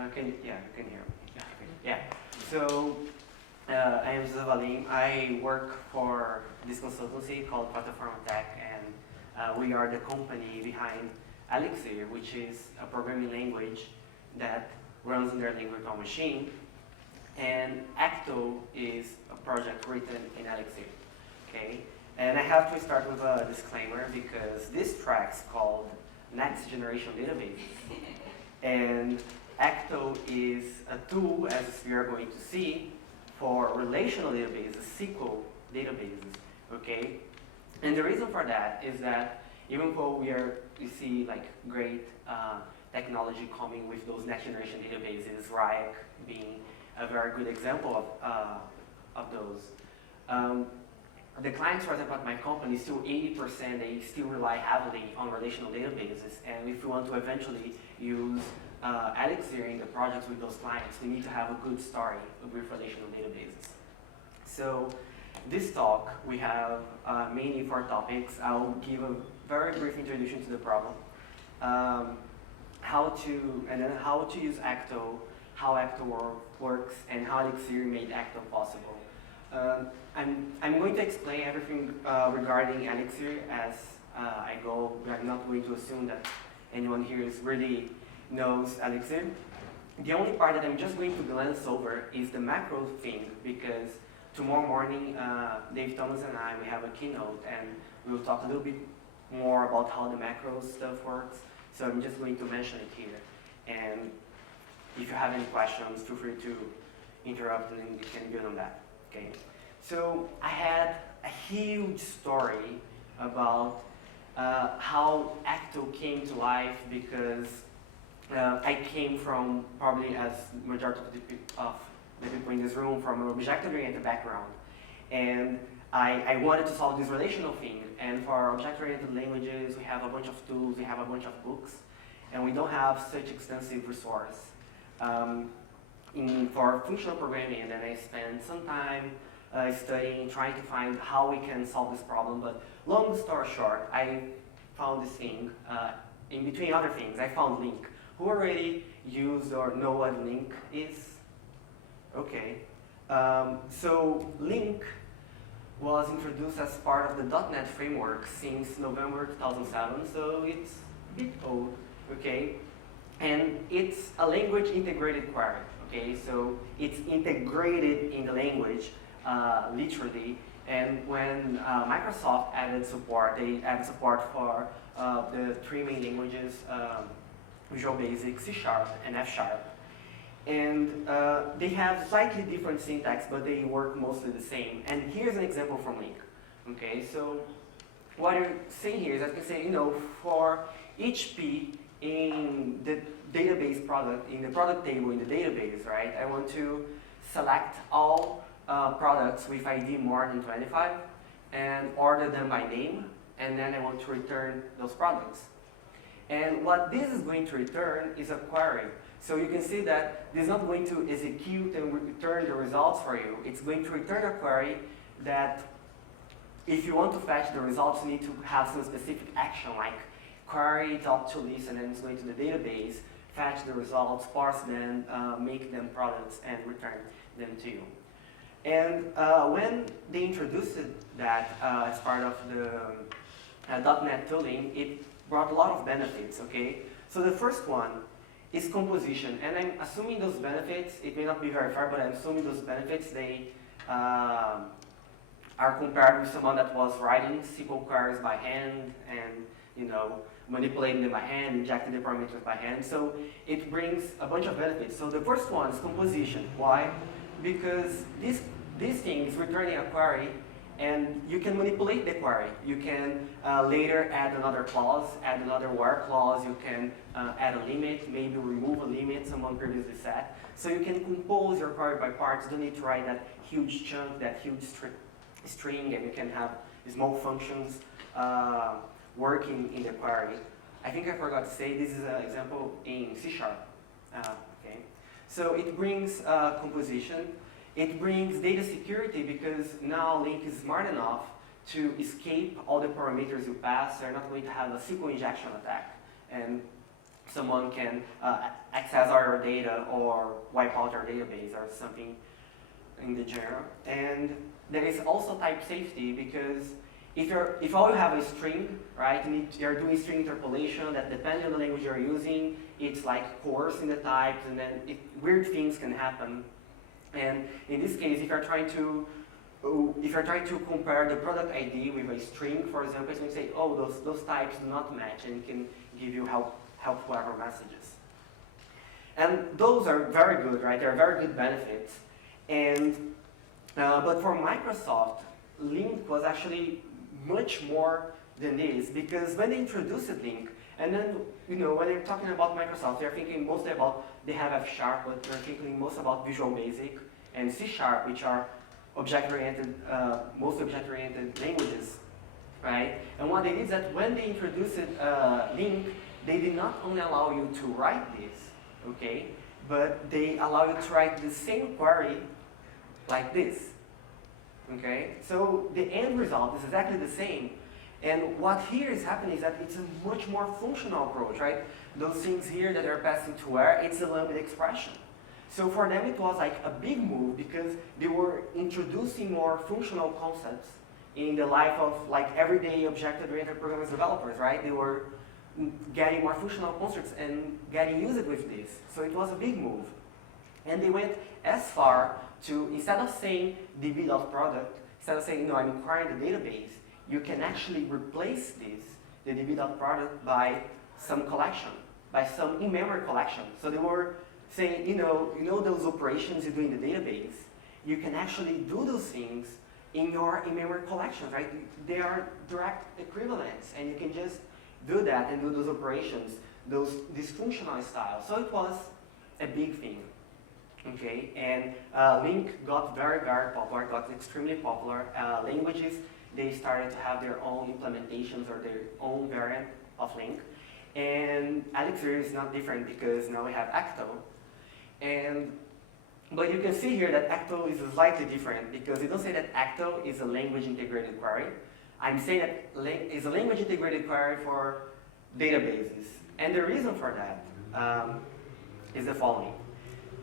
Yeah, you can hear me. Yeah. So I am José Valim. I work for this consultancy called Platform Tech, and we are the company behind Elixir, which is a programming language that runs in their Erlang virtual machine. And Ecto is a project written in Elixir. Okay. And I have to start with a disclaimer because this track's called Next Generation Databases. And Ecto is a tool, as we are going to see, for relational databases, SQL databases, okay? And the reason for that is that even though we see like great technology coming with those next generation databases, RIAC being a very good example of those. The clients, for example, at my company, still 80%, they still rely heavily on relational databases. And if we want to eventually use Elixir in the projects with those clients, we need to have a good story with relational databases. So this talk, we have mainly 4 topics. I'll give a very brief introduction to the problem, how to use Ecto, how Ecto works, and how Elixir made Ecto possible. I'm going to explain everything regarding Elixir as I go. I'm not going to assume that anyone here really knows Elixir. The only part that I'm just going to glance over is the macro thing, because tomorrow morning, Dave Thomas and I, we have a keynote, and we will talk a little bit more about how the macro stuff works. So I'm just going to mention it here. And if you have any questions, feel free to interrupt and you can build on that. Okay. So I had a huge story about how Ecto came to life, because I came from, probably as majority of the people in this room, from an object-oriented background. And I wanted to solve this relational thing. And for object-oriented languages, we have a bunch of tools, we have a bunch of books, and we don't have such extensive resource. For functional programming, and then I spent some time studying, trying to find how we can solve this problem. But long story short, I found this thing. In between other things, I found LINQ. Who already used or know what LINQ is? Okay. So LINQ was introduced as part of the .NET framework since November 2007, so it's a bit old, okay? And it's a language integrated query, okay? So it's integrated in the language, literally. And when Microsoft added support, they added support for the 3 main languages, Visual Basic, C# and F#. And they have slightly different syntax, but they work mostly the same. And here's an example from LINQ. Okay, so what you're saying here is that you can say, for each P in the database product, in the product table in the database, right? I want to select all products with ID more than 25 and order them by name, and then I want to return those products. And what this is going to return is a query. So you can see that this is not going to execute and return the results for you. It's going to return a query that if you want to fetch the results, you need to have some specific action, like query.toList, and then it's going to the database, fetch the results, parse them, make them products, and return them to you. And when they introduced that as part of the .NET tooling, it brought a lot of benefits, okay? So the first one is composition, and I'm assuming those benefits, it may not be very fair, but I'm assuming those benefits, they are compared with someone that was writing SQL queries by hand and manipulating them by hand, injecting the parameters by hand. So it brings a bunch of benefits. So the first one is composition. Why? Because this thing is returning a query, and you can manipulate the query. You can later add another clause, add another where clause. You can add a limit, maybe remove a limit someone previously set. So you can compose your query by parts. You don't need to write that huge chunk, that huge string, and you can have small functions working in the query. I think I forgot to say this is an example in C#. Okay. So it brings composition. It brings data security, because now LINQ is smart enough to escape all the parameters you pass. They're not going to have a SQL injection attack. And someone can access our data or wipe out our database or something in the general. And there is also type safety, because if all you have is string, right, and you're doing string interpolation that depending on the language you're using, it's like coercing the types, and then weird things can happen. And in this case, if you're trying to compare the product ID with a string, for example, it's going to say, oh, those types do not match, and it can give you helpful error messages. And those are very good, right? They're very good benefits. And but for Microsoft, LINQ was actually much more than this, because when they introduced LINQ, and then when they're talking about Microsoft, they're thinking mostly about, they have F#, but they're thinking most about Visual Basic and C#, which are object-oriented, most object-oriented languages, right? And what they did is that when they introduced LINQ, they did not only allow you to write this, okay, but they allow you to write the same query like this, okay? So the end result is exactly the same. And what here is happening is that it's a much more functional approach, right? Those things here that are passing to where, it's a lambda expression. So for them it was like a big move, because they were introducing more functional concepts in the life of like everyday object-oriented programmers developers, right? They were getting more functional constructs and getting used with this. So it was a big move. And they went as far to, instead of saying db.product, instead of saying, I'm inquiring the database, you can actually replace this, the db.product, by some collection, by some in-memory collection. So they were saying, those operations you do in the database, you can actually do those things in your in-memory collections, right? They are direct equivalents, and you can just do that and do those operations, this functional style. So it was a big thing, okay? And LINQ got very, very popular, got extremely popular. Languages, they started to have their own implementations or their own variant of LINQ. And Elixir is not different, because now we have Ecto. But you can see here that Ecto is slightly different, because you don't say that Ecto is a language integrated query. I'm saying that it's a language integrated query for databases. And the reason for that is the following.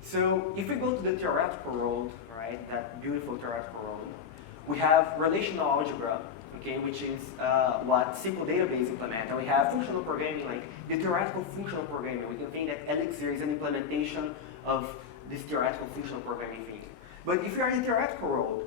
So if we go to the theoretical world, right, that beautiful theoretical world, we have relational algebra, okay, which is what simple database implement. And we have functional programming, like the theoretical functional programming. We can think that Elixir is an implementation of this theoretical functional programming thing. But if we are in the theoretical world,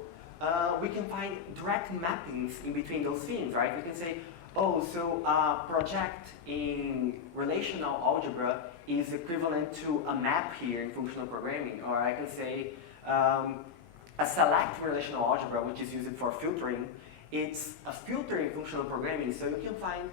we can find direct mappings in between those things, right? We can say, oh, so a project in relational algebra is equivalent to a map here in functional programming. Or I can say a select relational algebra, which is used for filtering, it's a filter in functional programming, so you can find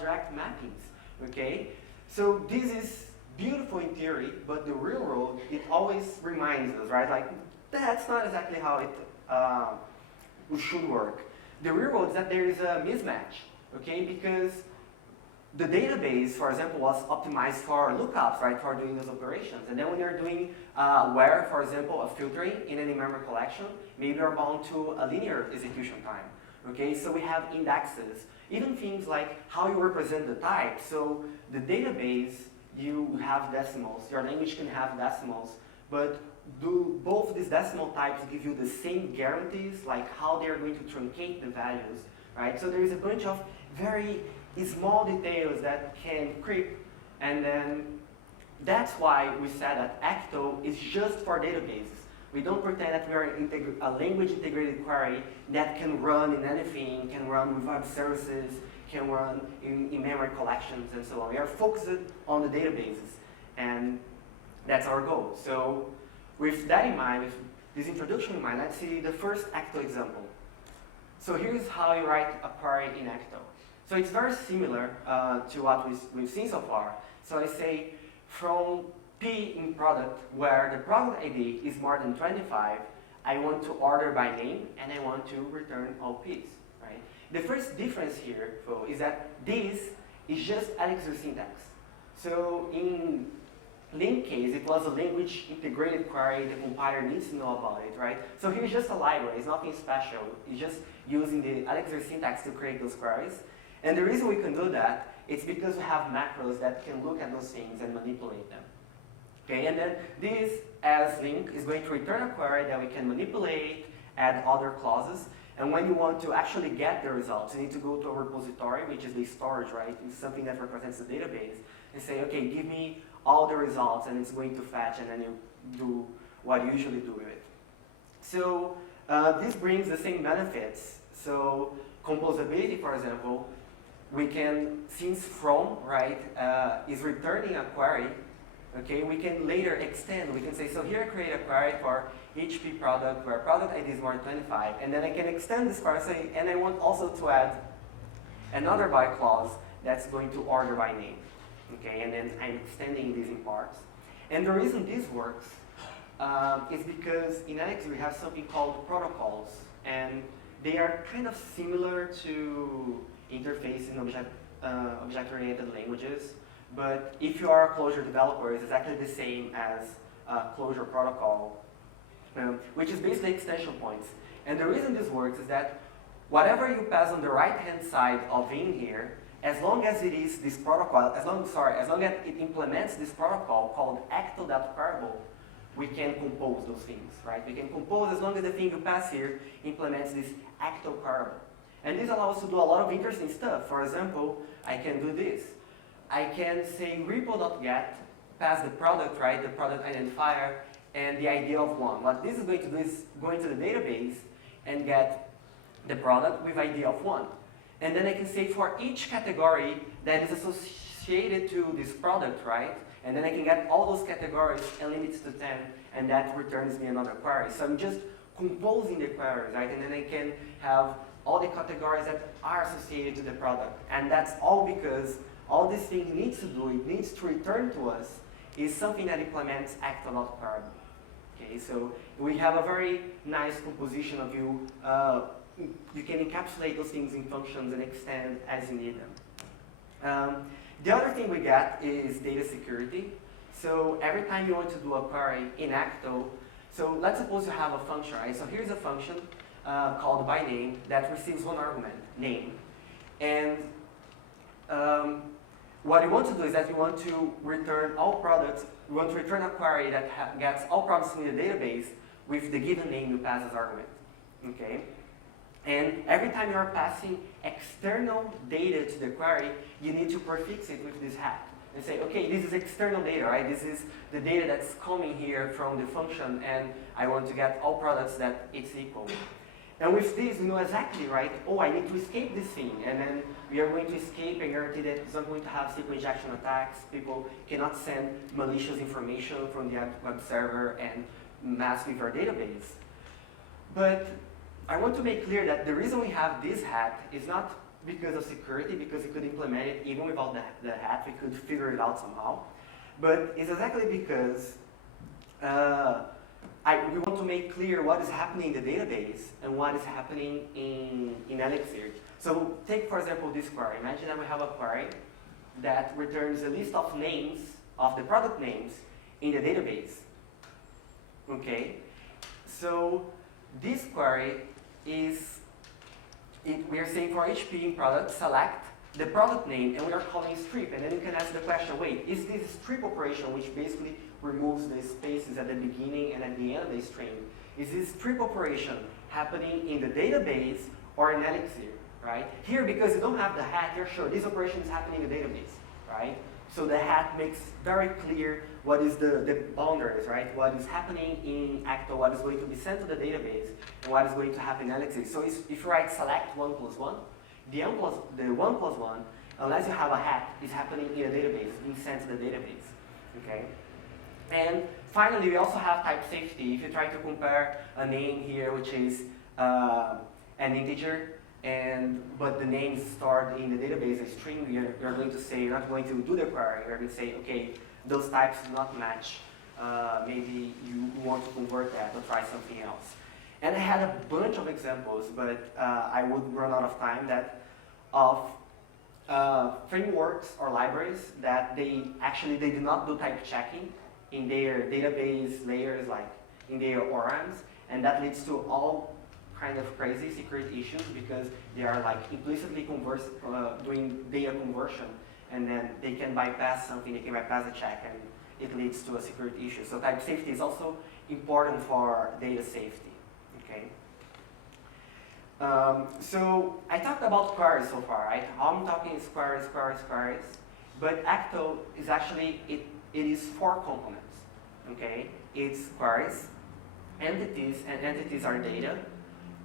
direct mappings, okay? So this is beautiful in theory, but the real world, it always reminds us, right? Like, that's not exactly how it should work. The real world is that there is a mismatch, okay? Because the database, for example, was optimized for lookups, right, for doing those operations. And then when you're doing where, for example, a filtering in an in-memory collection, maybe you're bound to a linear execution time, okay? So we have indexes, even things like how you represent the type. So the database, you have decimals, your language can have decimals, but do both these decimal types give you the same guarantees, like how they're going to truncate the values, right? So there is a bunch of very small details that can creep, and then that's why we said that Ecto is just for databases. We don't pretend that we are a language integrated query that can run in anything, can run with web services, can run in memory collections and so on. We are focused on the databases, and that's our goal. So with that in mind, with this introduction in mind, let's see the first Ecto example. So here's how you write a query in Ecto. So it's very similar to what we've seen so far. So I say from P in product, where the product ID is more than 25, I want to order by name, and I want to return all P's, right? The first difference here, is that this is just Elixir syntax. So in LINQ case, it was a language integrated query, the compiler needs to know about it, right? So here's just a library, it's nothing special. It's just using the Elixir syntax to create those queries. And the reason we can do that is because we have macros that can look at those things and manipulate them. Okay, and then this as LINQ is going to return a query that we can manipulate, add other clauses, and when you want to actually get the results, you need to go to a repository, which is the storage, right? It's something that represents the database, and say, okay, give me all the results, and it's going to fetch, and then you do what you usually do with it. So this brings the same benefits. So composability, for example, we can, since from, right, is returning a query, okay, we can later extend. We can say, so here I create a query for HP product where product ID is more than 25, and then I can extend this query, say, and I want also to add another by clause that's going to order by name, okay, and then I'm extending these in parts. And the reason this works is because in Elixir we have something called protocols, and they are kind of similar to interface in object-oriented languages. But if you are a Clojure developer, it's exactly the same as a Clojure protocol, which is basically extension points. And the reason this works is that whatever you pass on the right-hand side of in here, as long as it is this protocol, as long as it implements this protocol called Ecto.variable, we can compose those things, right? We can compose as long as the thing you pass here implements this Ecto variable. And this allows us to do a lot of interesting stuff. For example, I can do this. I can say repo.get, pass the product, right, the product identifier, and the ID of one. What this is going to do is go into the database and get the product with ID of one. And then I can say for each category that is associated to this product, right, and then I can get all those categories and limit it to 10, and that returns me another query. So I'm just composing the queries, right, and then I can have all the categories that are associated to the product. And that's all because all this thing needs to do, it needs to return to us, is something that implements Ecto.variable. Okay, so we have a very nice composition of you. You can encapsulate those things in functions and extend as you need them. The other thing we get is data security. So every time you want to do a query in Ecto, so let's suppose you have a function, right? So here's a function called by name that receives one argument, name. And what you want to do is that you want to return all products, you want to return a query that gets all products in the database with the given name you pass as argument, okay? And every time you're passing external data to the query, you need to prefix it with this hat and say, okay, this is external data, right? This is the data that's coming here from the function, and I want to get all products that it's equal. And with this, we know exactly, right, oh, I need to escape this thing, and then we are going to escape and guarantee that it's not going to have SQL injection attacks. People cannot send malicious information from the web server and mess with our database. But I want to make clear that the reason we have this hat is not because of security, because we could implement it even without the hat, we could figure it out somehow. But it's exactly because we want to make clear what is happening in the database and what is happening in Elixir. So take, for example, this query. Imagine that we have a query that returns a list of names, of the product names in the database. Okay? So this query is, we are saying for HP product, select the product name, and we are calling strip. And then you can ask the question, wait, is this strip operation, which basically removes the spaces at the beginning and at the end of the string, is this strip operation happening in the database or in Elixir, right? Here, because you don't have the hat, you're sure this operation is happening in the database, right? So the hat makes very clear what is the boundaries, right? What is happening in Ecto, what is going to be sent to the database, and what is going to happen in Elixir. So if you write select 1 plus 1, the 1 plus 1, unless you have a hat, is happening in a database, being sent to the database, okay? And finally, we also have type safety. If you try to compare a name here, which is an integer, but the name is stored in the database, a string, you're going to say, you're not going to do the query. You're going to say, okay, those types do not match. Maybe you want to convert that or try something else. And I had a bunch of examples, but I would run out of time of frameworks or libraries that they do not do type checking in their database layers, like in their ORMs, and that leads to all kind of crazy secret issues because they are like implicitly doing data conversion, and then they can bypass something, they can bypass a check, and it leads to a security issue. So type safety is also important for data safety. Okay. So I talked about queries so far, right? All I'm talking is queries, queries, queries. But Ecto is actually, it is 4 components. Okay? It's queries, entities, and entities are data,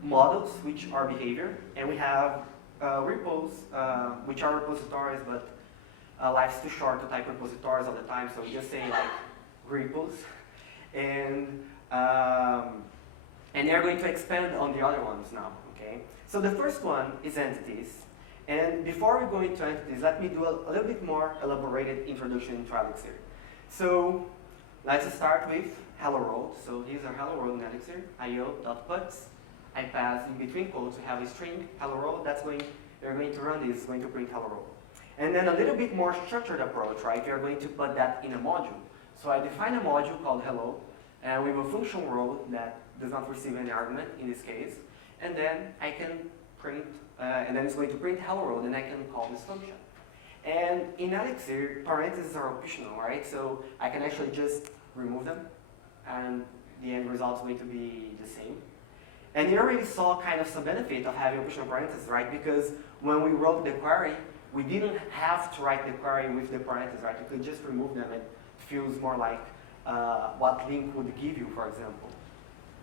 models, which are behavior, and we have repos, which are repositories, but life's too short to type repositories all the time, so we just say like repos. And they're going to expand on the other ones now, okay? So the first one is entities. And before we go into entities, let me do a little bit more elaborated introduction to Elixir. So let's start with hello world. So here's our hello world in Elixir, io.puts. I pass in between quotes, we have a string, hello world, we're going to run this, going to print hello world. And then a little bit more structured approach, right? We are going to put that in a module. So I define a module called hello, and we have a function role that does not receive any argument in this case. And then I can print, and then it's going to print hello world, and I can call this function. And in Elixir, parentheses are optional, right? So I can actually just remove them, and the end result is going to be the same. And you already saw kind of some benefit of having optional parentheses, right? Because when we wrote the query, we didn't have to write the query with the parentheses, right? You could just remove them. It feels more like what LINQ would give you, for example.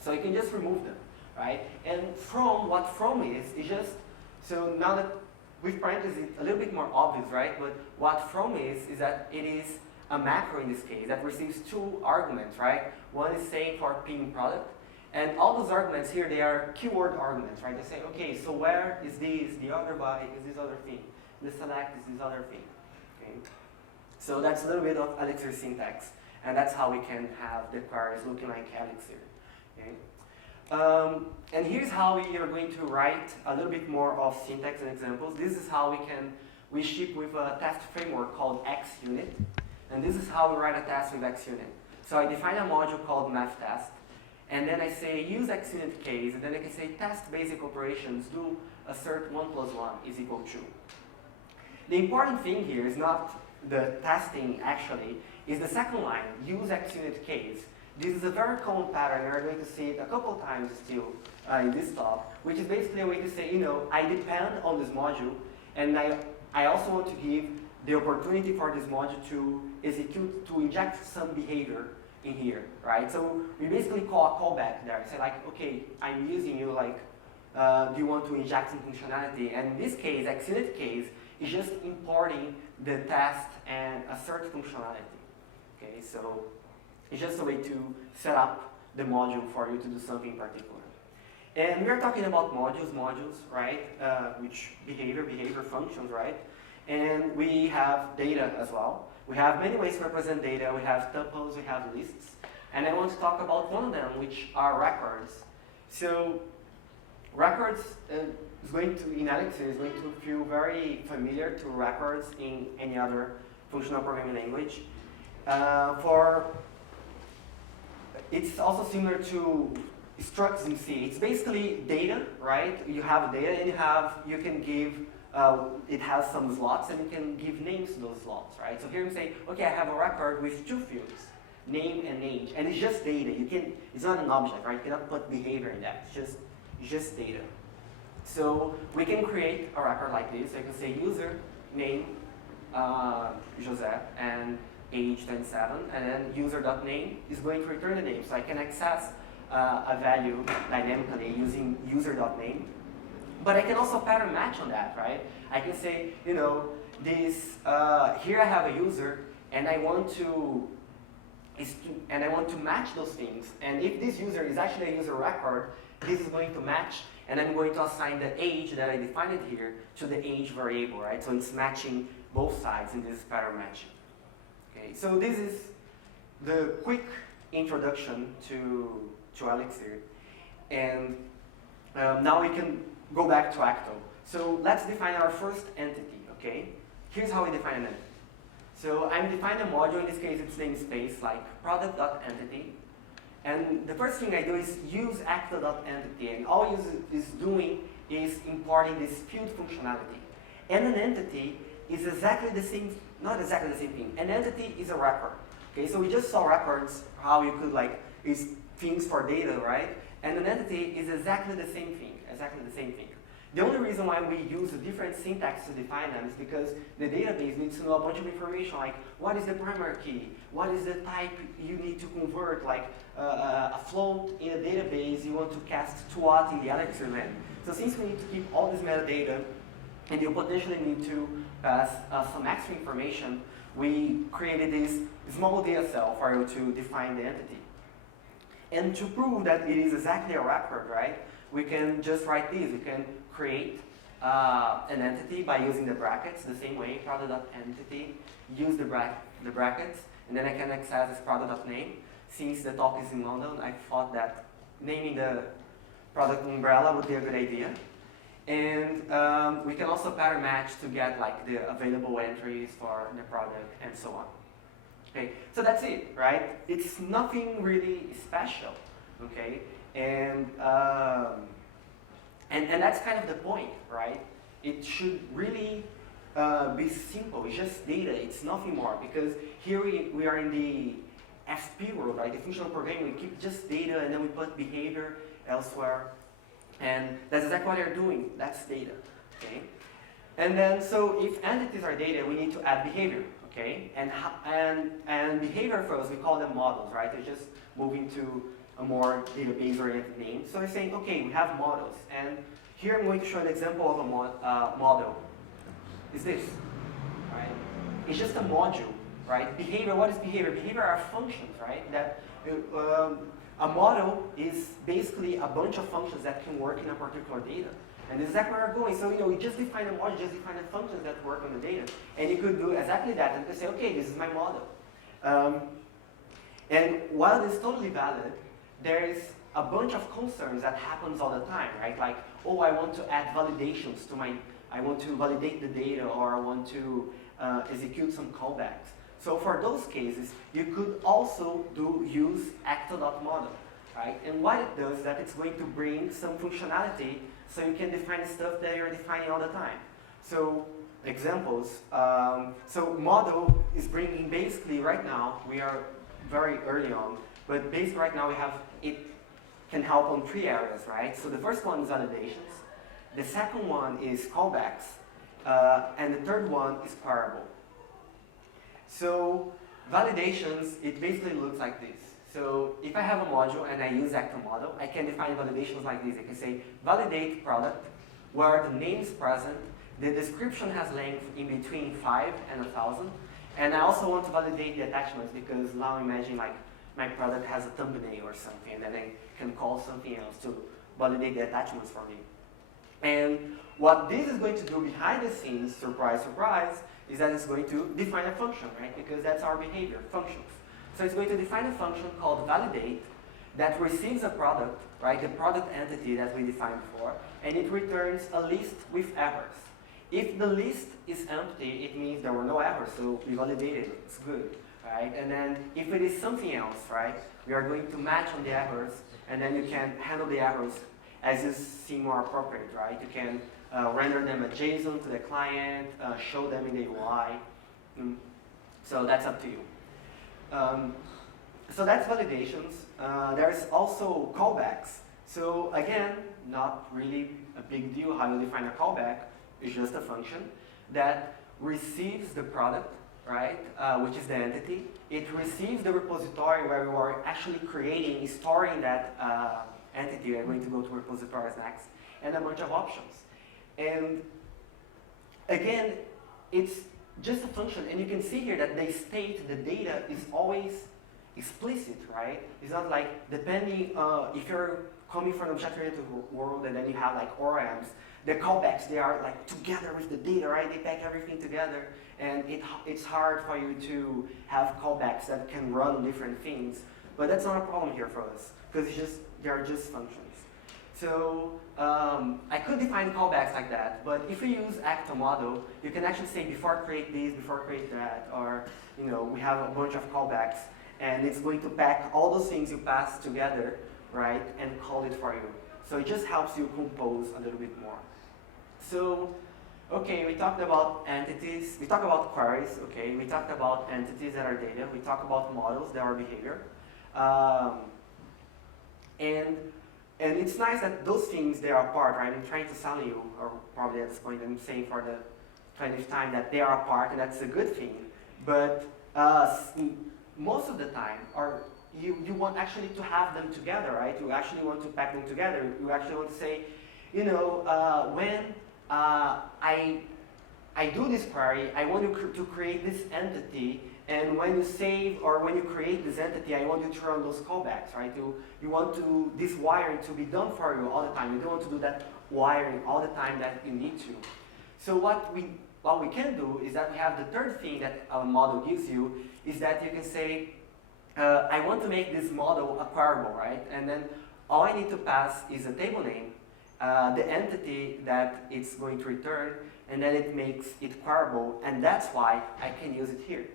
So you can just remove them, right? And what from is just, so now that with parentheses, it's a little bit more obvious, right? But what from is that it is a macro in this case that receives 2 arguments, right? One is saying for ping product, and all those arguments here, they are keyword arguments, right? They say, okay, so where is this, the other by is this other thing, the select is this other thing, okay? So that's a little bit of Elixir syntax, and that's how we can have the queries looking like Elixir, okay? And here's how we are going to write a little bit more of syntax and examples. This is how we ship with a test framework called XUnit, and this is how we write a test with XUnit. So I define a module called mathTest, and then I say use XUnit case, and then I can say test basic operations, do assert 1 + 1 is equal to. The important thing here is not the testing actually, is the second line, use XUnit case. This is a very common pattern, and we're going to see it a couple times still in this talk, which is basically a way to say, I depend on this module, and I also want to give the opportunity for this module to execute, to inject some behavior in here, right? So we basically call a callback there. Say like, okay, I'm using you, like, do you want to inject some functionality? And in this case, XUnit case, is just importing the test and assert functionality. Okay, so it's just a way to set up the module for you to do something particular. And we are talking about modules, right? Which behavior functions, right? And we have data as well. We have many ways to represent data. We have tuples, we have lists. And I want to talk about one of them, which are records. So records is going to, in Elixir, is going to feel very familiar to records in any other functional programming language. It's also similar to structs in C. It's basically data, right? You have data and you can give, it has some slots and you can give names to those slots, right? So here we say, okay, I have a record with 2 fields, name and age, and it's just data. It's not an object, right? You cannot put behavior in that. It's just data. So we can create a record like this. So I can say user, name, José, and age 27, and then user.name is going to return the name. So I can access a value dynamically using user.name. But I can also pattern match on that, right? I can say, this here I have a user, and I want to match those things. And if this user is actually a user record, this is going to match, and I'm going to assign the age that I defined here to the age variable, right? So it's matching both sides in this pattern matching. Okay, so this is the quick introduction to Elixir. And now we can go back to Ecto. So let's define our first entity, okay? Here's how we define an entity. So I'm defining a module, in this case it's namespace, like product.entity. And the first thing I do is use actor.entity, and all it is doing is importing this field functionality. And an entity is exactly the same, not exactly the same thing. An entity is a record. Okay, so we just saw records, how you could is things for data, right? And an entity is exactly the same thing, The only reason why we use a different syntax to define them is because the database needs to know a bunch of information, like what is the primary key, what is the type you need to convert, like a float in a database you want to cast to what in the Elixir land. So since we need to keep all this metadata, and you potentially need to pass some extra information, we created this small DSL for you to define the entity. And to prove that it is exactly a record, right, we can just write this. We can create an entity by using the brackets the same way, product.entity, use the brackets, and then I can access this product.name. Since the talk is in London, I thought that naming the product umbrella would be a good idea. And we can also pattern match to get the available entries for the product and so on. Okay, so that's it, right? It's nothing really special, okay? And that's kind of the point, right? It should really be simple. It's just data. It's nothing more, because here we are in the FP world, right? The functional programming. We keep just data and then we put behavior elsewhere. And that's exactly what they're doing. That's data, okay? And then, so if entities are data, we need to add behavior, okay? And behavior for us, we call them models, right? They're just moving to a more database-oriented name. So we're saying, okay, we have models. And here I'm going to show an example of a model. Is this, right? It's just a module, right? Behavior, what is behavior? Behavior are functions, right? That a model is basically a bunch of functions that can work in a particular data. And this is exactly where we're going. So, we just define a module, just define the functions that work on the data. And you could do exactly that and you could say, okay, this is my model. And while this is totally valid, there is a bunch of concerns that happens all the time, right? Like, oh, I want to add validations to I want to validate the data, or I want to execute some callbacks. So for those cases, you could also use actor.model, right? And what it does is that it's going to bring some functionality so you can define stuff that you're defining all the time. So examples, so model is bringing basically right now, we are very early on, but basically right now it can help on 3 areas, right? So the first one is validations, the second one is callbacks, and the third one is parable. So validations, it basically looks like this. So if I have a module and I use actor model, I can define validations like this. I can say validate product where the name is present, the description has length in between 5 and 1,000, and I also want to validate the attachments, because now imagine my product has a thumbnail or something, and then I can call something else to validate the attachments for me. And what this is going to do behind the scenes, surprise, surprise, is that it's going to define a function, right? Because that's our behavior, functions. So it's going to define a function called validate that receives a product, right? The product entity that we defined before, and it returns a list with errors. If the list is empty, it means there were no errors, so we validated it, it's good, right? And then if it is something else, right, we are going to match on the errors, and then you can handle the errors as you see more appropriate, right? You can render them a JSON to the client, show them in the UI. So that's up to you. So that's validations. There's also callbacks. So again, not really a big deal how you define a callback. It's just a function that receives the product, right, which is the entity. It receives the repository where you are actually creating, storing that entity. We're going to go to repositories next, and a bunch of options. And again, it's just a function, and you can see here that they state the data is always explicit, right? It's not like depending, if you're coming from an object-oriented world and then you have ORMs, the callbacks, they are together with the data, right? They pack everything together, and it's hard for you to have callbacks that can run different things. But that's not a problem here for us, because they are just functions. So I could define callbacks like that, but if we use actor model, you can actually say before create this, before create that, or we have a bunch of callbacks, and it's going to pack all those things you pass together, right, and call it for you. So it just helps you compose a little bit more. So, okay, we talked about entities, we talked about queries, okay, we talked about entities that are data, we talked about models that are behavior. And it's nice that those things, they are apart, right? I'm trying to sell you, or probably at this point I'm saying for the 20th time that they are apart, and that's a good thing. But most of the time, or you want actually to have them together, right? You actually want to pack them together. You actually want to say, you know, when I do this query, I want to create this entity, and when you save or when you create this entity, I want you to run those callbacks, right? You want this wiring to be done for you all the time. You don't want to do that wiring all the time that you need to. So what we can do is that we have the third thing that our model gives you, is that you can say, I want to make this model a queryable, right? And then all I need to pass is a table name, the entity that it's going to return, and then it makes it queryable, and that's why I can use it here.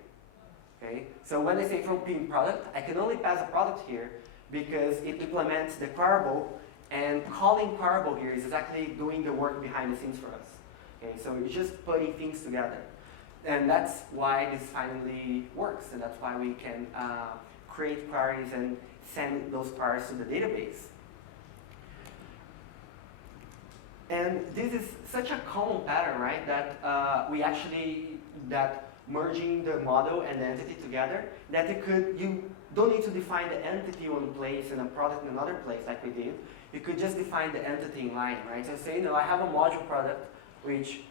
Okay? So when I say from P product, I can only pass a product here because it implements the queryable, and calling queryable here is exactly doing the work behind the scenes for us. Okay? So it's just putting things together. And that's why this finally works, and that's why we can create queries and send those queries to the database. And this is such a common pattern, right, that that merging the model and the entity together, that you don't need to define the entity in one place and a product in another place like we did. You could just define the entity in line, right? So say, I have a module product which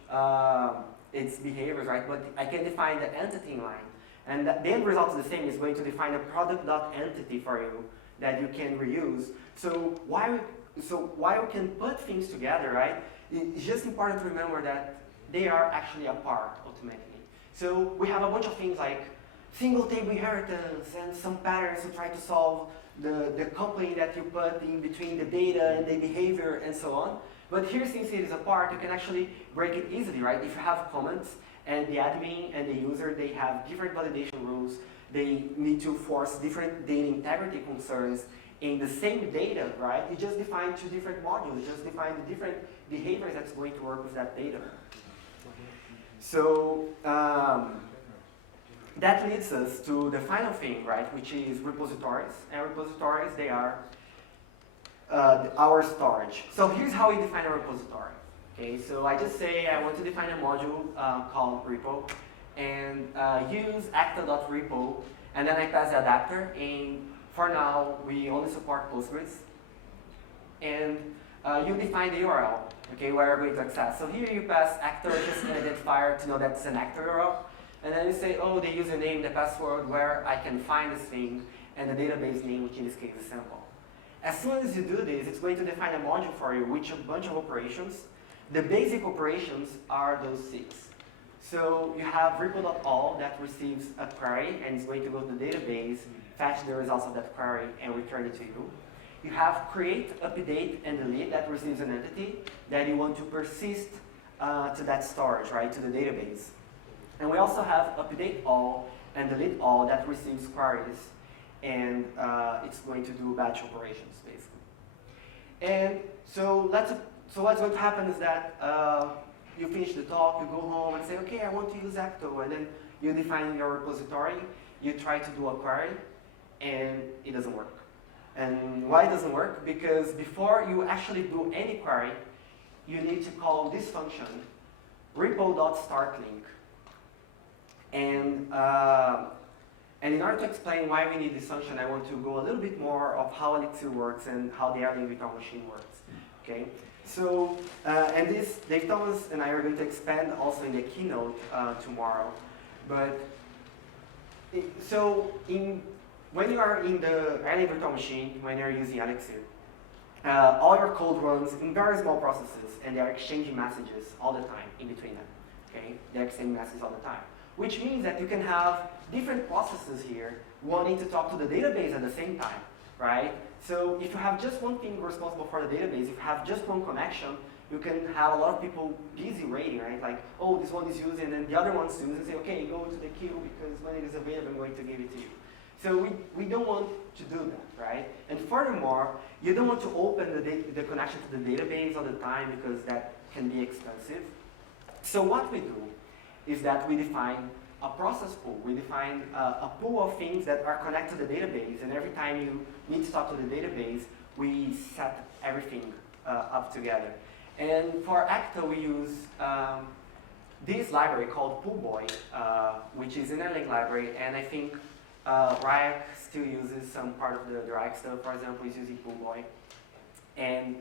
it's behaviors, right? But I can define the entity in line. And the end result is the same. It's going to define a product.entity for you that you can reuse. So while we can put things together, right, it's just important to remember that they are actually apart ultimately. So we have a bunch of things like single table inheritance and some patterns to try to solve the coupling that you put in between the data and the behavior and so on. But here, since it is apart, you can actually break it easily, right? If you have comments and the admin and the user, they have different validation rules, they need to force different data integrity concerns in the same data, right? You just define two different modules, you just define the different behaviors that's going to work with that data. So that leads us to the final thing, right, which is repositories. And repositories, they are our storage. So here's how we define a repository. Okay, so I just say I want to define a module called repo, and use acta.repo, and then I pass the adapter. And for now, we only support Postgres. And you define the URL, okay, where you're going to access. So here you pass actor, just an identifier to know that's an actor URL. And then you say, oh, the username, the password, where I can find this thing, and the database name, which in this case is sample. As soon as you do this, it's going to define a module for you, which a bunch of operations. The basic operations are those 6. So you have repo.all that receives a query, and it's going to go to the database, fetch the results of that query, and return it to you. You have create, update, and delete that receives an entity that you want to persist to that storage, right, to the database. And we also have update all and delete all that receives queries, and it's going to do batch operations, basically. And so what's going to happen is that you finish the talk, you go home and say, okay, I want to use Ecto, and then you define your repository, you try to do a query, and it doesn't work. And why it doesn't work? Because before you actually do any query, you need to call this function, repo.startLink. And in order to explain why we need this function, I want to go a little bit more of how Elixir works and how the Erlang virtual machine works. Okay? So, and this, Dave Thomas and I are going to expand also in the keynote tomorrow. But, when you are in the Erlang virtual machine, when you're using Elixir, all your code runs in very small processes, and they're exchanging messages all the time in between them. Okay? They're exchanging messages all the time. Which means that you can have different processes here wanting to talk to the database at the same time, right? So if you have just one thing responsible for the database, if you have just one connection, you can have a lot of people busy waiting, right? Like, oh, this one is using, and then the other one's using, and say, okay, go to the queue because when it is available, I'm going to give it to you. So we don't want to do that, right? And furthermore, you don't want to open the connection to the database all the time because that can be expensive. So what we do is that we define a process pool. We define a pool of things that are connected to the database, and every time you need to talk to the database, we set everything up together. And for Ecto, we use this library called Poolboy, which is an Erlang library, and I think Riak still uses some part of the Riak stuff. For example, is using Poolboy. And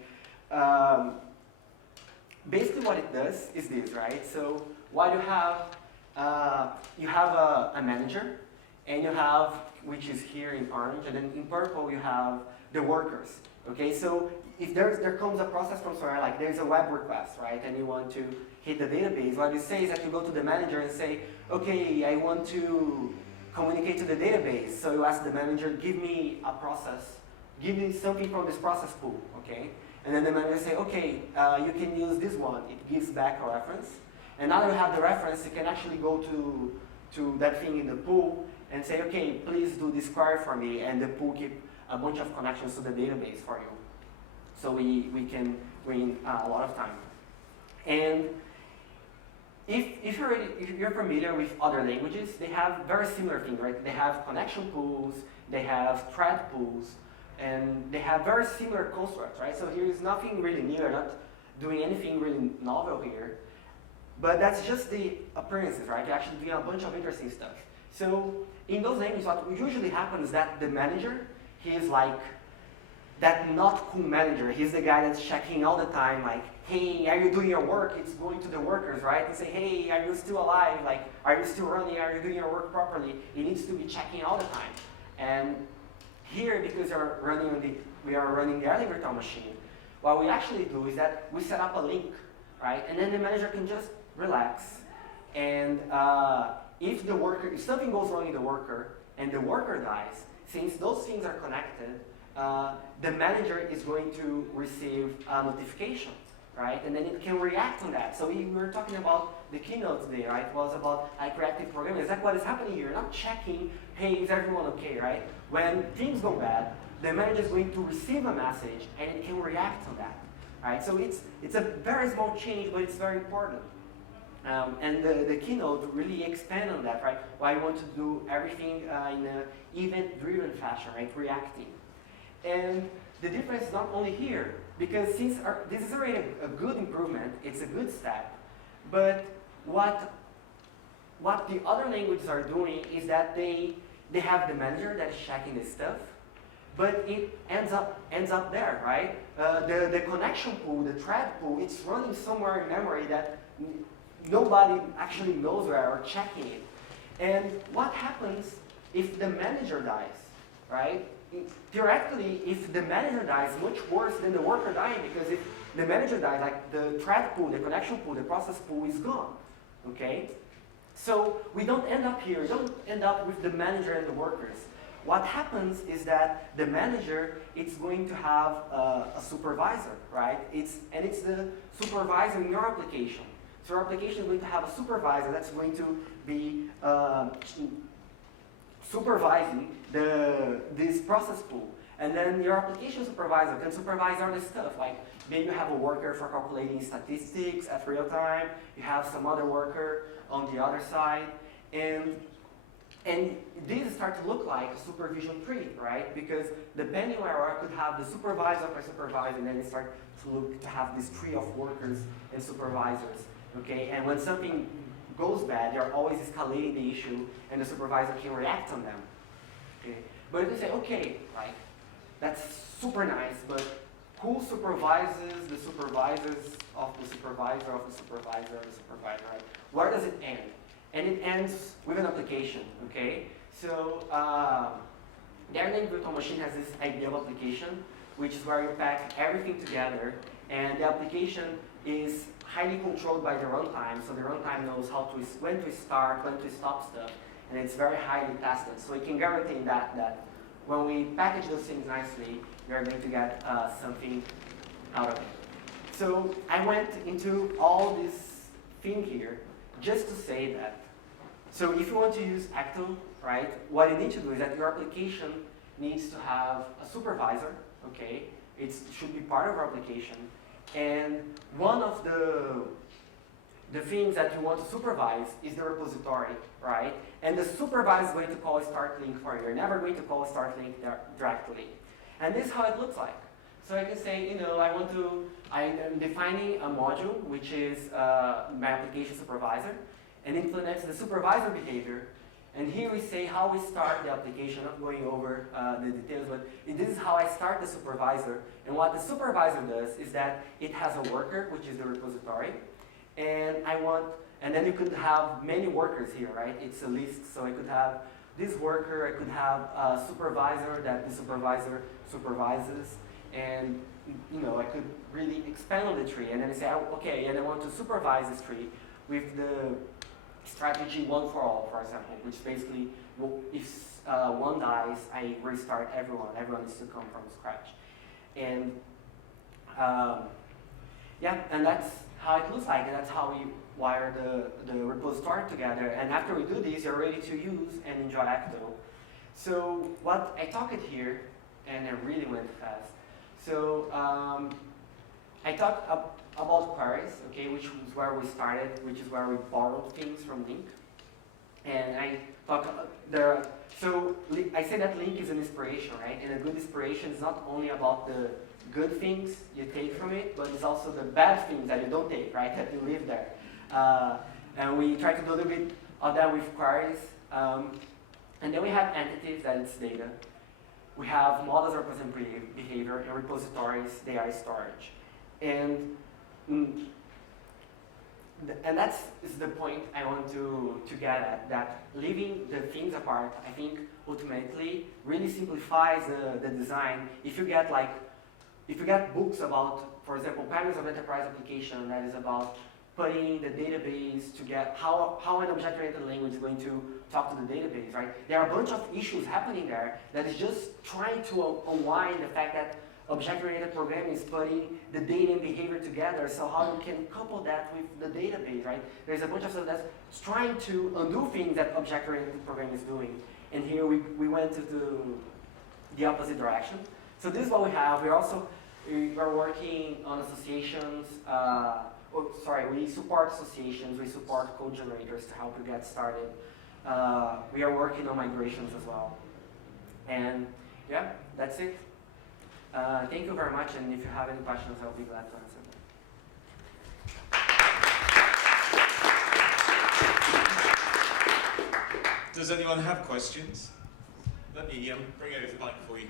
basically what it does is this, right? So what you have a manager, and you have, which is here in orange, and then in purple you have the workers. Okay, so if there comes a process from somewhere, like there's a web request, right, and you want to hit the database, what you say is that you go to the manager and say, okay, I want to communicate to the database. So you ask the manager, give me a process, give me something from this process pool, okay? And then the manager say, okay, you can use this one. It gives back a reference. And now that you have the reference, you can actually go to that thing in the pool and say, okay, please do this query for me, and the pool keep a bunch of connections to the database for you. So we can win a lot of time. And if you're familiar with other languages, they have very similar things, right? They have connection pools, they have thread pools, and they have very similar constructs, right? So here is nothing really new. We're not doing anything really novel here. But that's just the appearances, right? You're actually doing a bunch of interesting stuff. So in those languages, what usually happens is that the manager, he's like that not cool manager. He's the guy that's checking all the time, like, hey, are you doing your work? It's going to the workers, right? And say, hey, are you still alive? Like, are you still running? Are you doing your work properly? He needs to be checking all the time. And here, because we are running the Erlang virtual machine, what we actually do is that we set up a LINQ, right? And then the manager can just relax. And if something goes wrong in the worker and the worker dies, since those things are connected, the manager is going to receive a notification, right? And then it can react on that. So we were talking about the keynote today, right? It was about reactive programming. Is that what is happening here? Not checking, hey, is everyone okay, right? When things go bad, the manager is going to receive a message and it can react on that, right? So it's a very small change, but it's very important. And the keynote really expand on that, right? Why you want to do everything in an event-driven fashion, right? Reacting. And the difference is not only here, because since this is already a good improvement, it's a good step, but what the other languages are doing is that they have the manager that is checking this stuff, but it ends up there, right? The connection pool, the thread pool, it's running somewhere in memory that nobody actually knows where or checking it. And what happens if the manager dies, right? Theoretically, if the manager dies, much worse than the worker dying, because if the manager dies, like the thread pool, the connection pool, the process pool is gone, okay? So we don't end up here, we don't end up with the manager and the workers. What happens is that the manager, it's going to have a supervisor, right? It's the supervisor in your application. So your application is going to have a supervisor that's going to be supervising this process pool. And then your application supervisor can supervise other stuff, like maybe you have a worker for calculating statistics at real time, you have some other worker on the other side, and these start to look like a supervision tree, right? Because depending where you are, I could have the supervisor of my supervisor, and then it start to have this tree of workers and supervisors, okay? And when something goes bad, they're always escalating the issue, and the supervisor can react on them, okay? But if you say, okay, like, that's super nice, but who supervises the supervisors of the supervisor of the supervisor of the supervisor, right? Where does it end? And it ends with an application, okay? So the Erlang virtual machine has this ideal application, which is where you pack everything together, and the application is highly controlled by the runtime, so the runtime knows when to start, when to stop stuff, and it's very highly tested. So it can guarantee that when we package those things nicely, we are going to get something out of it. So I went into all this thing here just to say that So if you want to use Ecto, right, what you need to do is that your application needs to have a supervisor, okay? It should be part of your application. And one of the things that you want to supervise is the repository, right? And the supervisor is going to call start link for you. You're never going to call start link directly. And this is how it looks like. So I can say, you know, I am defining a module, which is my application supervisor, and implements the supervisor behavior. And here we say how we start the application, not going over the details, but this is how I start the supervisor. And what the supervisor does is that it has a worker, which is the repository. And then you could have many workers here, right? It's a list, so I could have this worker, I could have a supervisor that the supervisor supervises, and you know, I could really expand on the tree, and then I say, okay, and I want to supervise this tree with the strategy one for all, for example, which basically, if one dies, I restart everyone. Everyone needs to come from scratch. And yeah, and that's how it looks like, and that's how we wire the repository together. And after we do this, you're ready to use and enjoy Ecto. So what I talked here, and I really went fast. So I talked about queries, okay, which is where we started, which is where we borrowed things from LINQ. And I talk about so I say that LINQ is an inspiration, right? And a good inspiration is not only about the good things you take from it, but it's also the bad things that you don't take, right? That you leave there. And we try to do a little bit of that with queries. And then we have entities, that is data. We have models that represent behavior, and repositories, they are storage. And that's the point I want to get at, that leaving the things apart, I think, ultimately really simplifies the design. If you get books about, for example, patterns of enterprise application that is about putting the database to get how an object-oriented language is going to talk to the database, right? There are a bunch of issues happening there that is just trying to unwind the fact that object-oriented programming is putting the data and behavior together, so how you can couple that with the database, right? There's a bunch of stuff that's trying to undo things that object-oriented programming is doing. And here we went to the opposite direction. So this is what we have. We are working on associations. We support associations. We support code generators to help you get started. We are working on migrations as well. And yeah, that's it. Thank you very much, and if you have any questions, I'll be glad to answer them. Does anyone have questions? Let me bring over the mic for you.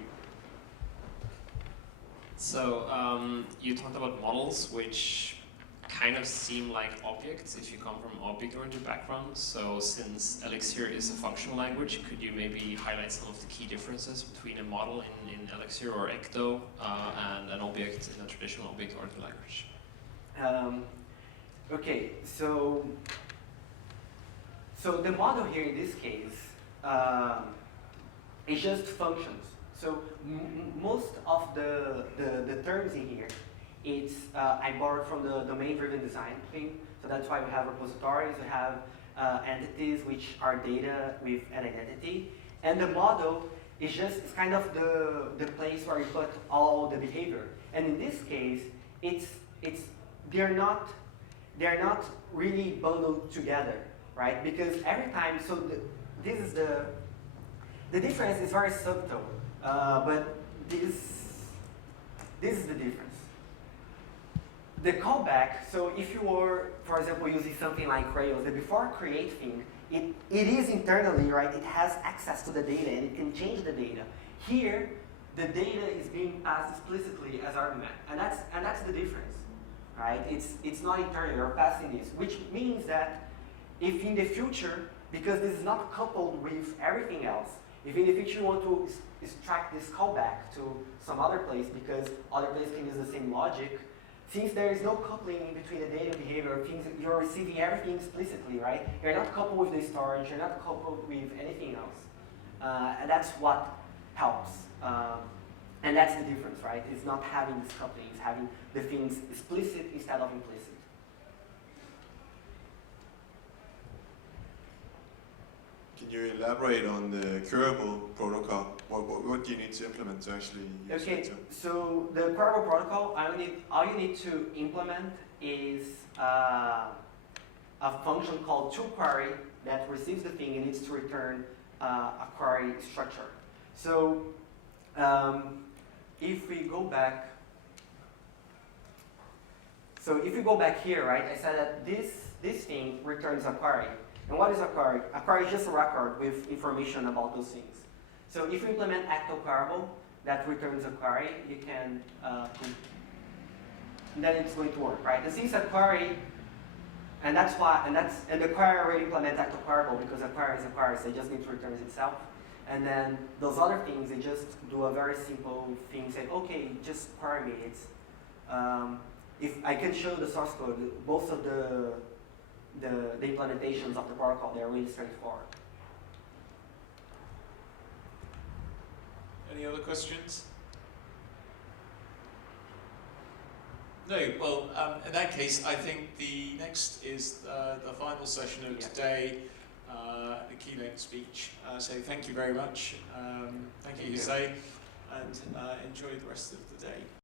So you talked about models, which kind of seem like objects if you come from object-oriented backgrounds. So since Elixir is a functional language, could you maybe highlight some of the key differences between a model in Elixir or Ecto and an object in a traditional object-oriented language? Okay, so the model here in this case is just functions. So most of the terms in here, I borrowed from the domain-driven design thing. So that's why we have repositories, we have entities, which are data with an identity. And the model is just kind of the place where you put all the behavior. And in this case, they're not really bundled together, right? Because every time, so the difference is very subtle, but this is the difference. The callback, so if you were, for example, using something like Rails, the before create thing, it is internally, right? It has access to the data and it can change the data. Here, the data is being passed explicitly as argument, and that's the difference, right? It's not internal, you're passing this, which means that if in the future, because this is not coupled with everything else, if in the future you want to extract this callback to some other place because other place can use the same logic, since there is no coupling in between the data and behavior, you're receiving everything explicitly, right? You're not coupled with the storage, you're not coupled with anything else. And that's what helps. And that's the difference, right? It's not having this coupling, it's having the things explicit instead of implicit. you elaborate on the curable protocol? What do you need to implement to actually use Okay, Ecto? so the curable protocol, all you need to implement is a function called toQuery that receives the thing and needs to return a query structure. So if we go back, here, right, I said that this thing returns a query. And what is a query? A query is just a record with information about those things. So if you implement Ecto Curable that returns a query, you can, then it's going to work, right? And since a query, and the query already implements Ecto Curable because a query is a query, so it just needs to return itself. And then those other things, they just do a very simple thing, say, okay, just query me. It's, if I can show the source code, both of the implementations of the protocol, they're really straightforward. Any other questions? No, well, in that case, I think the next is the final session of today, the key length speech. So thank you very much. Thank you, José, and enjoy the rest of the day.